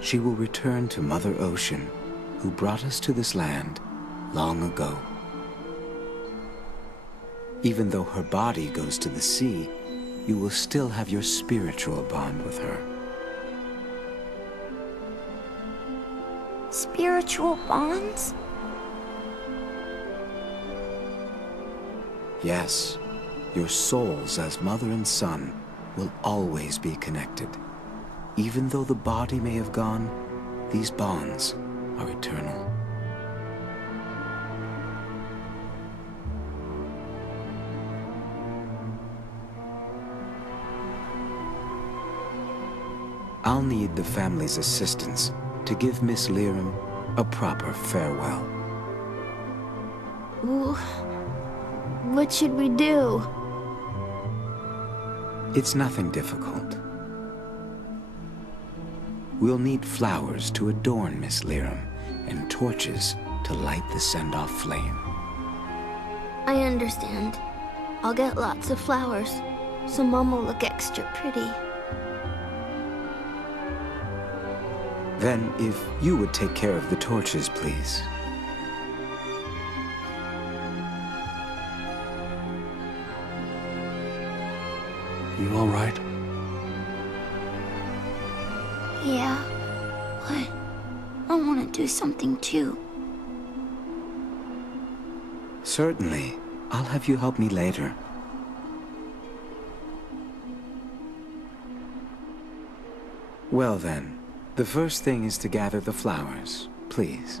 she will return to Mother Ocean, who brought us to this land long ago. Even though her body goes to the sea, you will still have your spiritual bond with her. Spiritual bonds? Yes, your souls as mother and son will always be connected. Even though the body may have gone, these bonds are eternal. I'll need the family's assistance to give Miss Lirum a proper farewell. Ooh, what should we do? It's nothing difficult. We'll need flowers to adorn Miss Lirum and torches to light the send-off flame. I understand. I'll get lots of flowers, so Mom will look extra pretty. Then, if you would take care of the torches, please. You all right? Yeah, but I want to do something too. Certainly. I'll have you help me later. Well then, the first thing is to gather the flowers, please.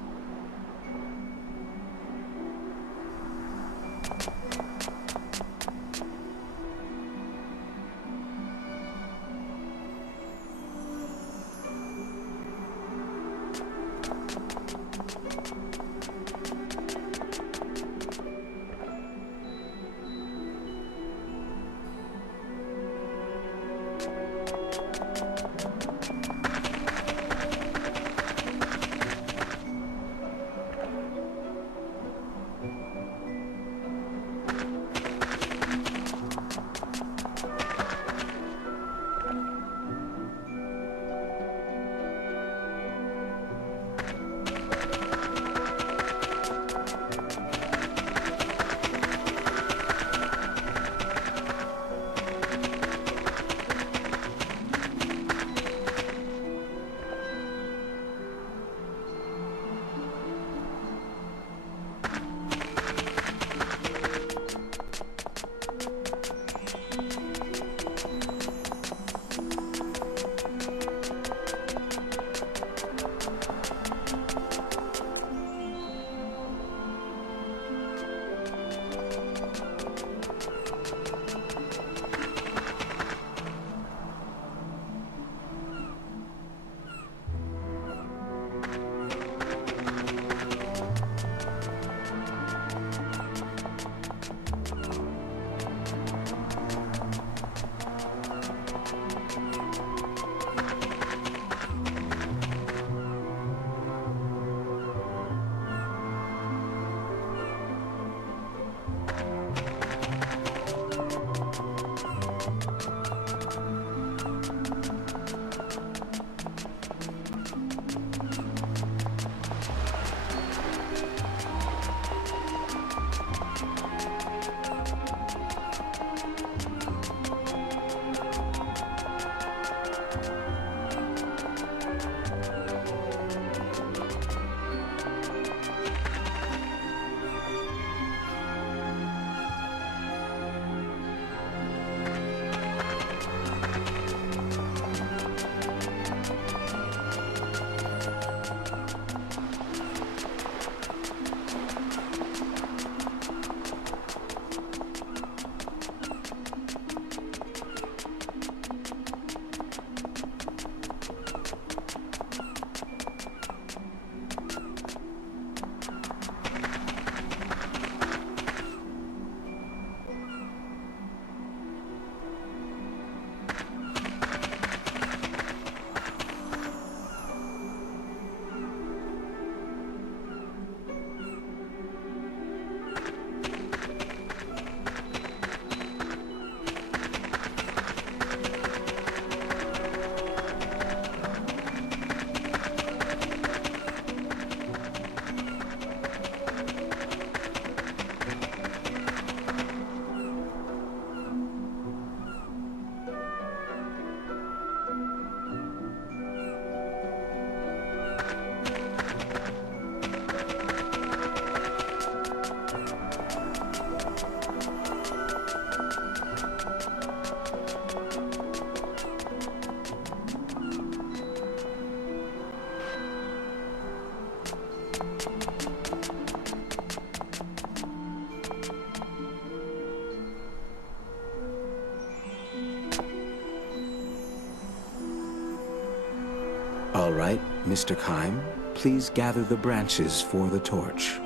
right, Mr. Kaim, please gather the branches for the torch.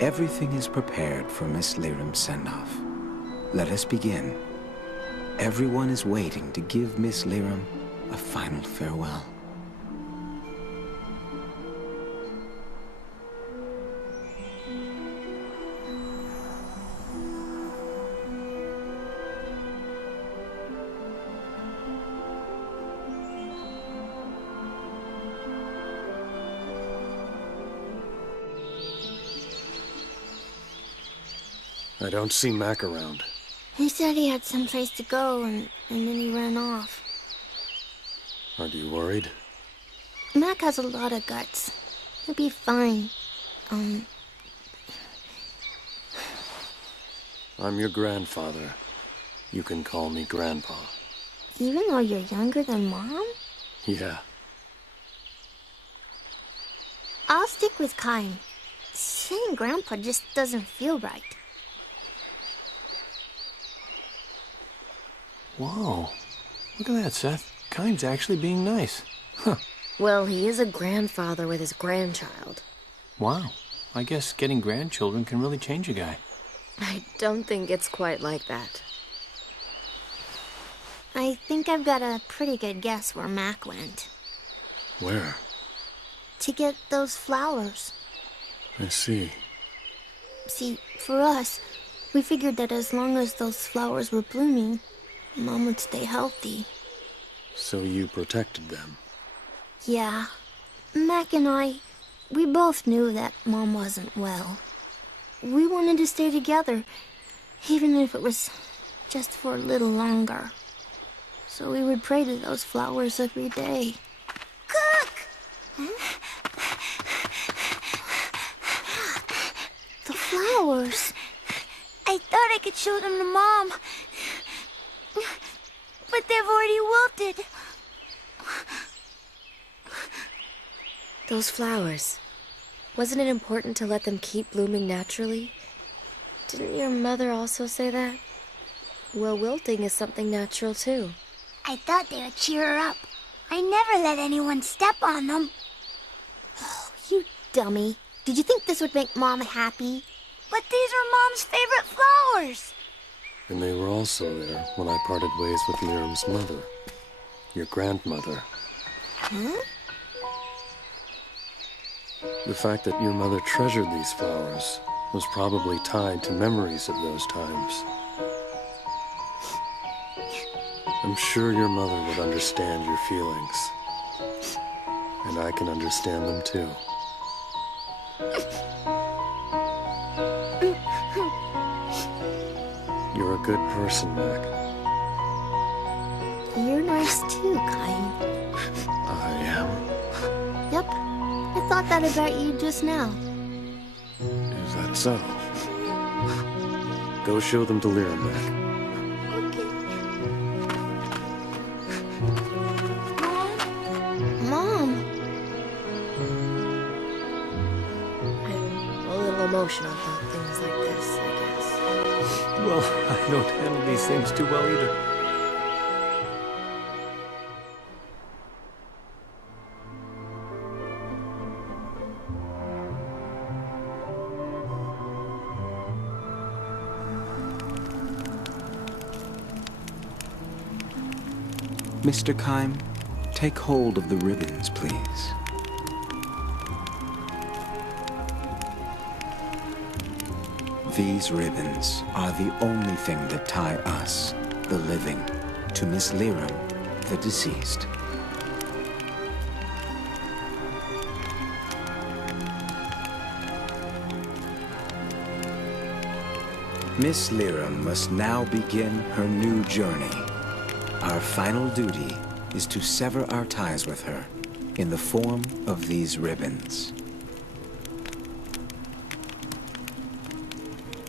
Everything is prepared for Miss Lirum's send-off. Let us begin. Everyone is waiting to give Miss Lirum a final farewell. I don't see Mack around. He said he had someplace to go, and then he ran off. Are you worried? Mack has a lot of guts. He'll be fine. I'm your grandfather. You can call me Grandpa. Even though you're younger than Mom? Yeah. I'll stick with Kaim. Saying Grandpa just doesn't feel right. Whoa. Look at that, Seth. Kaim's actually being nice. Huh. Well, he is a grandfather with his grandchild. Wow. I guess getting grandchildren can really change a guy. I don't think it's quite like that. I think I've got a pretty good guess where Mack went. Where? To get those flowers. I see. See, for us, we figured that as long as those flowers were blooming, Mom would stay healthy. So you protected them? Yeah. Mack and I, we both knew that Mom wasn't well. We wanted to stay together, even if it was just for a little longer. So we would pray to those flowers every day. Cook! The flowers. I thought I could show them to Mom. But they've already wilted. Those flowers. Wasn't it important to let them keep blooming naturally? Didn't your mother also say that? Well, wilting is something natural too. I thought they would cheer her up. I never let anyone step on them. Oh, you dummy. Did you think this would make Mom happy? But these are Mom's favorite flowers. And they were also there when I parted ways with Lirum's mother, your grandmother. Huh? The fact that your mother treasured these flowers was probably tied to memories of those times. I'm sure your mother would understand your feelings. And I can understand them too. You're a good person, Mack. You're nice too, Kaim. I am? Yep. I thought that about you just now. Is that so? Go show them to Lirum, Mack. Mom! I'm a little emotional about things like this, I guess. Well, I don't handle these things too well either. Mr. Kaim, take hold of the ribbons, please. These ribbons are the only thing that tie us, the living, to Miss Lirum, the deceased. Miss Lirum must now begin her new journey. Our final duty is to sever our ties with her in the form of these ribbons.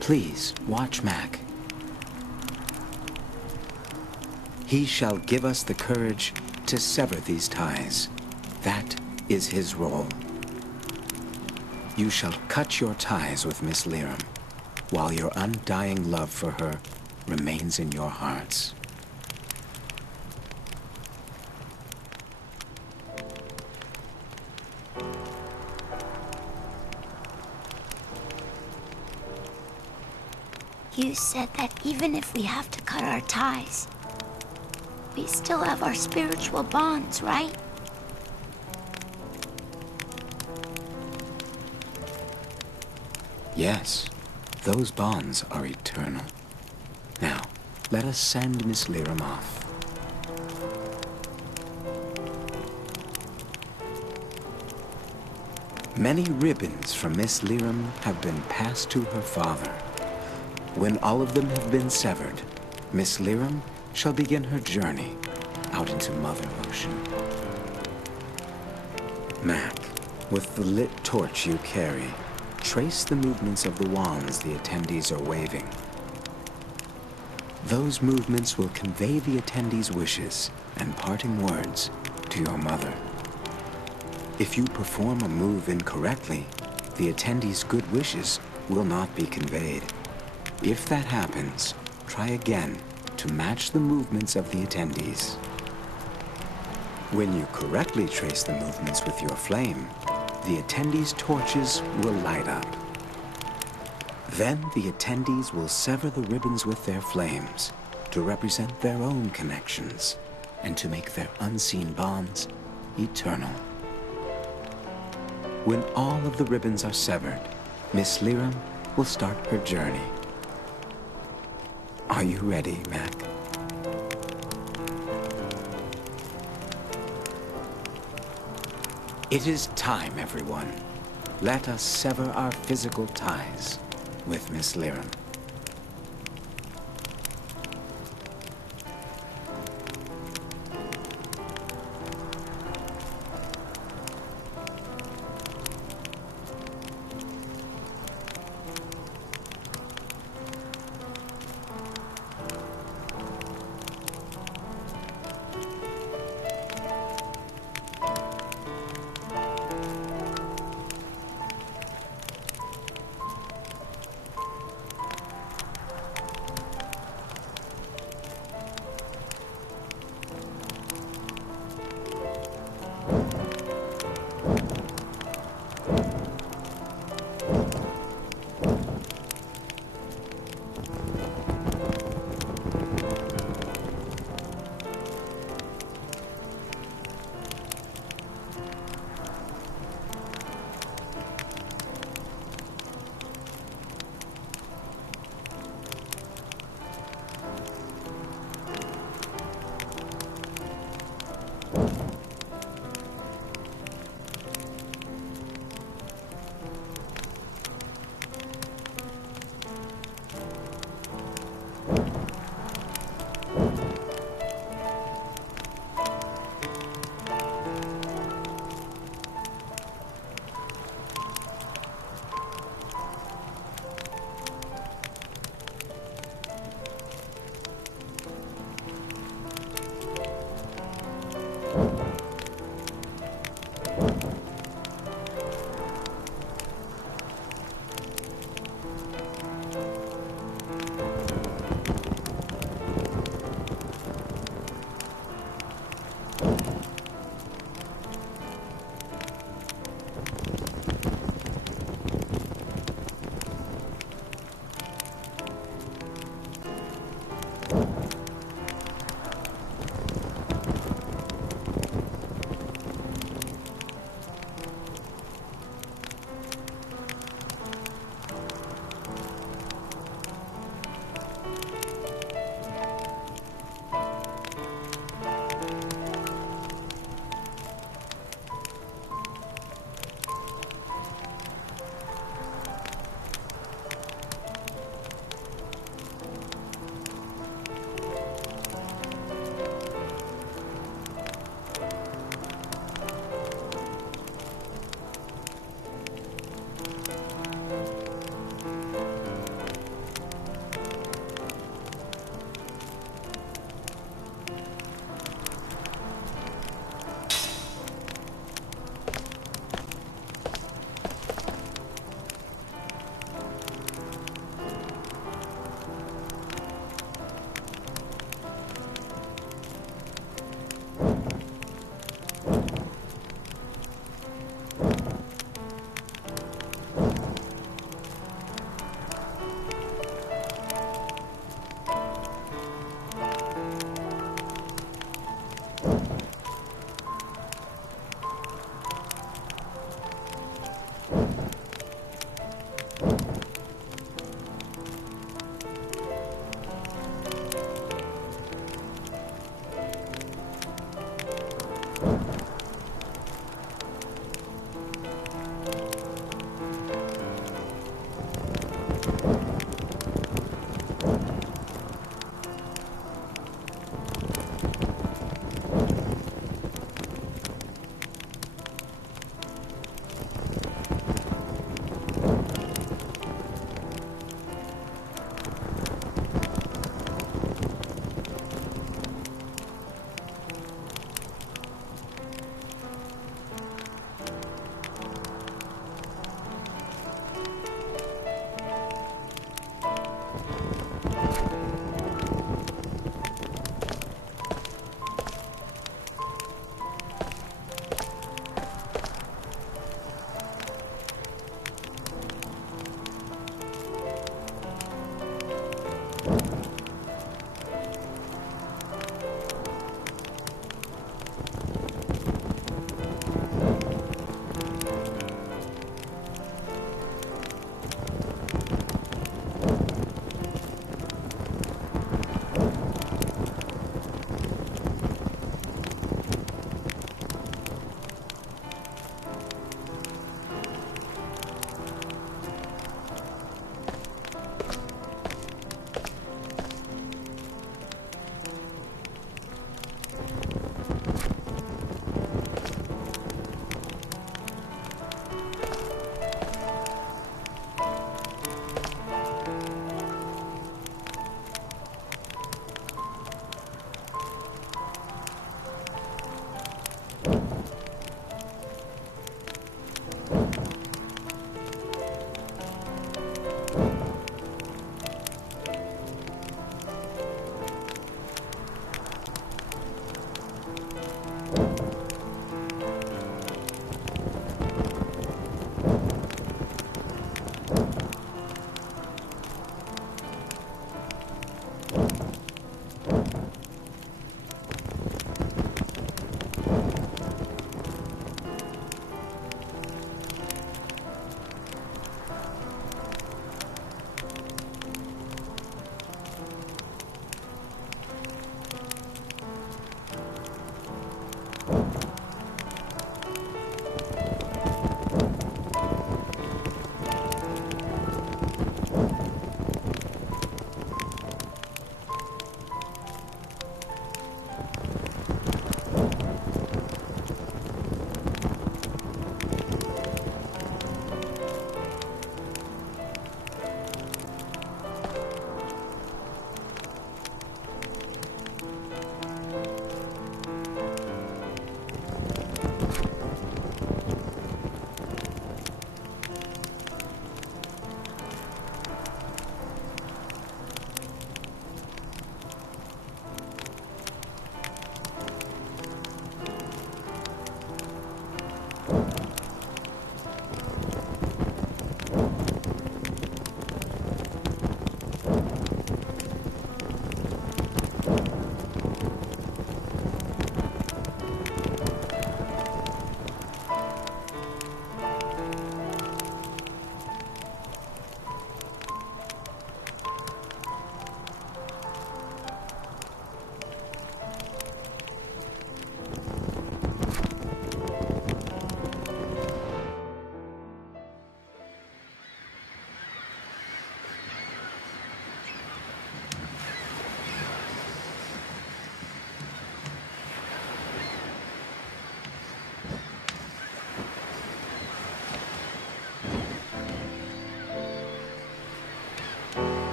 Please watch Mack. He shall give us the courage to sever these ties. That is his role. You shall cut your ties with Miss Lirum while your undying love for her remains in your hearts. You said that even if we have to cut our ties, we still have our spiritual bonds, right? Yes, those bonds are eternal. Now, let us send Miss Lirum off. Many ribbons from Miss Lirum have been passed to her father. When all of them have been severed, Miss Lirum shall begin her journey out into Mother Ocean. Mack, with the lit torch you carry, trace the movements of the wands the attendees are waving. Those movements will convey the attendees' wishes and parting words to your mother. If you perform a move incorrectly, the attendees' good wishes will not be conveyed. If that happens, try again to match the movements of the attendees. When you correctly trace the movements with your flame, the attendees' torches will light up. Then the attendees will sever the ribbons with their flames to represent their own connections and to make their unseen bonds eternal. When all of the ribbons are severed, Miss Lirum will start her journey. Are you ready, Mack? It is time, everyone. Let us sever our physical ties with Miss Lirum.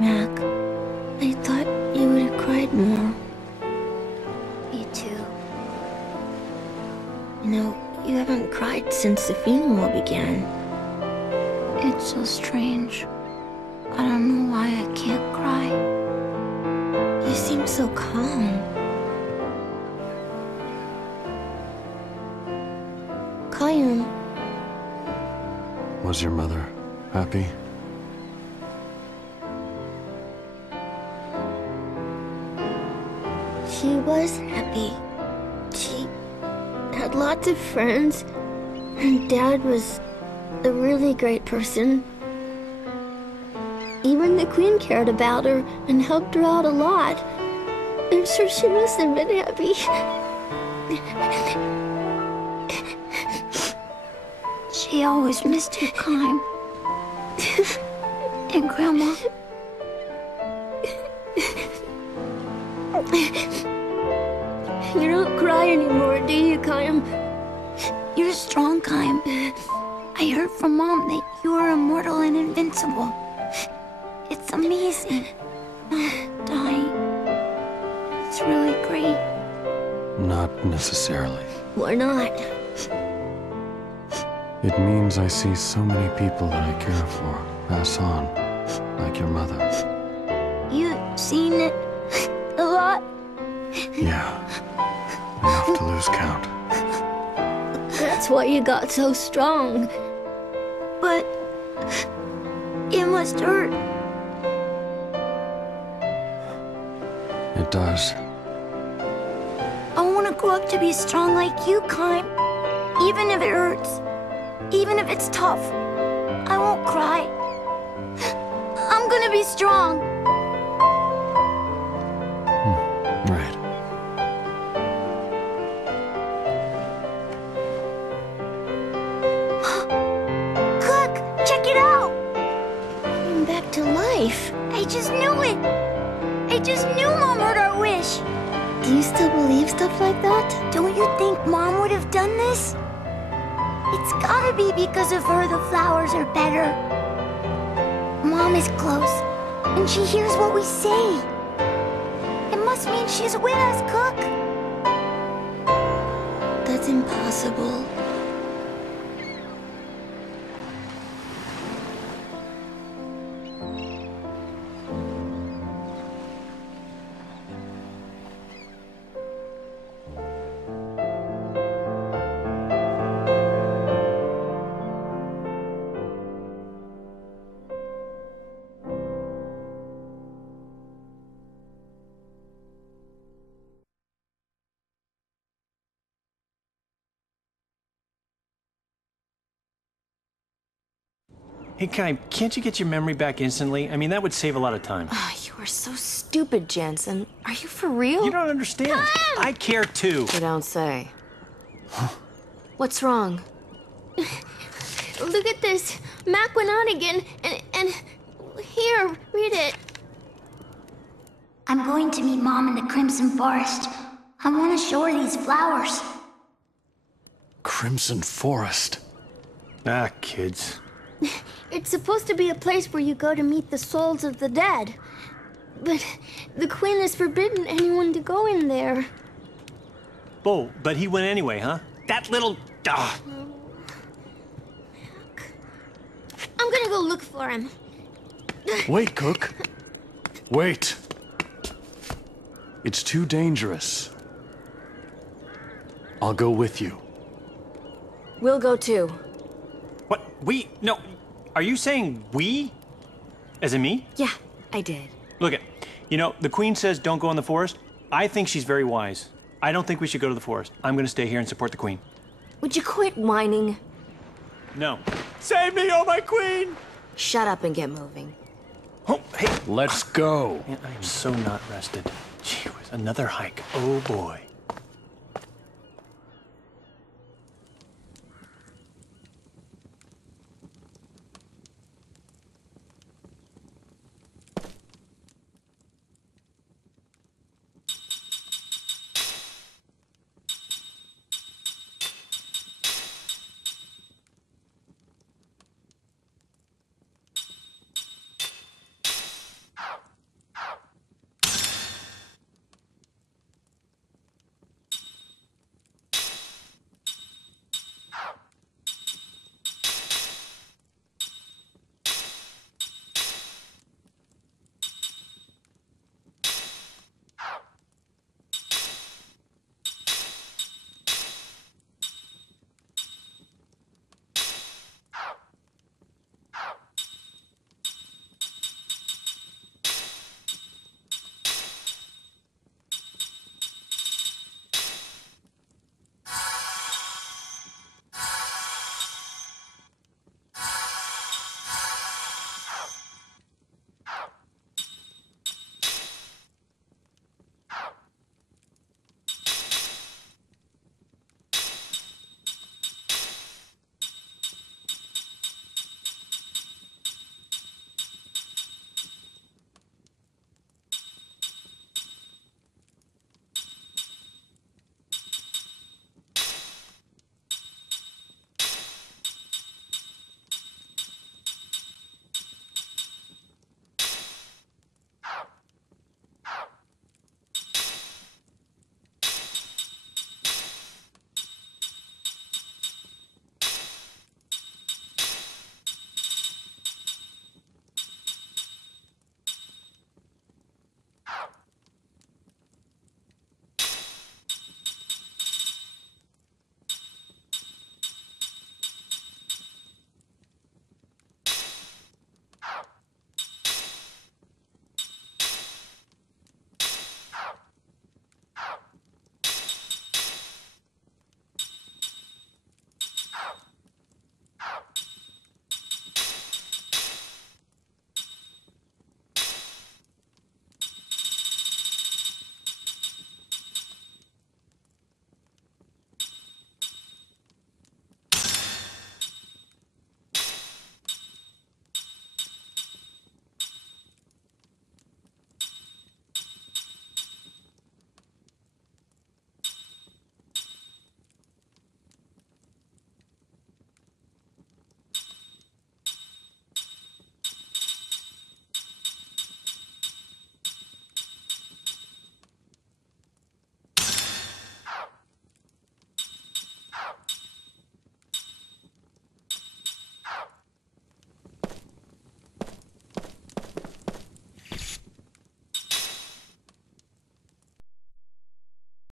Mack, I thought you would have cried more. Me too. You know, you haven't cried since the funeral began. It's so strange. I don't know why I can't cry. You seem so calm. Kaim, Was your mother happy? she was happy. She had lots of friends, and Dad was a really great person. Even the Queen cared about her and helped her out a lot. I'm sure she must have been happy. She always missed you, Kaim. And Grandma. You don't cry anymore, do you, Kaim? You're strong, Kaim. I heard from Mom that you are immortal and invincible. It's amazing. Not dying. It's really great. Not necessarily. Why not? It means I see so many people that I care for pass on, like your mother. You've seen it a lot. Yeah, enough to lose count. That's why you got so strong. But it must hurt. It does. I want to grow up to be strong like you, Kaim. Even if it hurts. Even if it's tough. I won't cry. I'm gonna be strong. Right. Look! Check it out! Coming back to life. I just knew it! I just knew Mom heard our wish! Do you still believe stuff like that? Don't you think Mom would have done this? It's gotta be because of her the flowers are better. Mom is close, and she hears what we say. It must mean she's with us, Cook. That's impossible. Hey, Kaim, can't you get your memory back instantly? I mean, that would save a lot of time. You are so stupid, Jansen. Are you for real? You don't understand. I care too. You don't say. What's wrong? Look at this. Mack went out again, and here, read it. I'm going to meet Mom in the Crimson Forest. I want to show her these flowers. Crimson Forest. Ah, kids. It's supposed to be a place where you go to meet the souls of the dead. But the Queen has forbidden anyone to go in there. Oh, but he went anyway, huh? That little... I'm gonna go look for him. Wait, Cook. Wait. It's too dangerous. I'll go with you. We'll go too. What? We? No. Are you saying we? As in me? Yeah, I did. Look it. You know, the Queen says don't go in the forest. I think she's very wise. I don't think we should go to the forest. I'm gonna stay here and support the Queen. Would you quit whining? No. Save me, oh my Queen! Shut up and get moving. Oh, hey. Let's go. Man, I am so not rested. Gee whiz, another hike. Oh boy.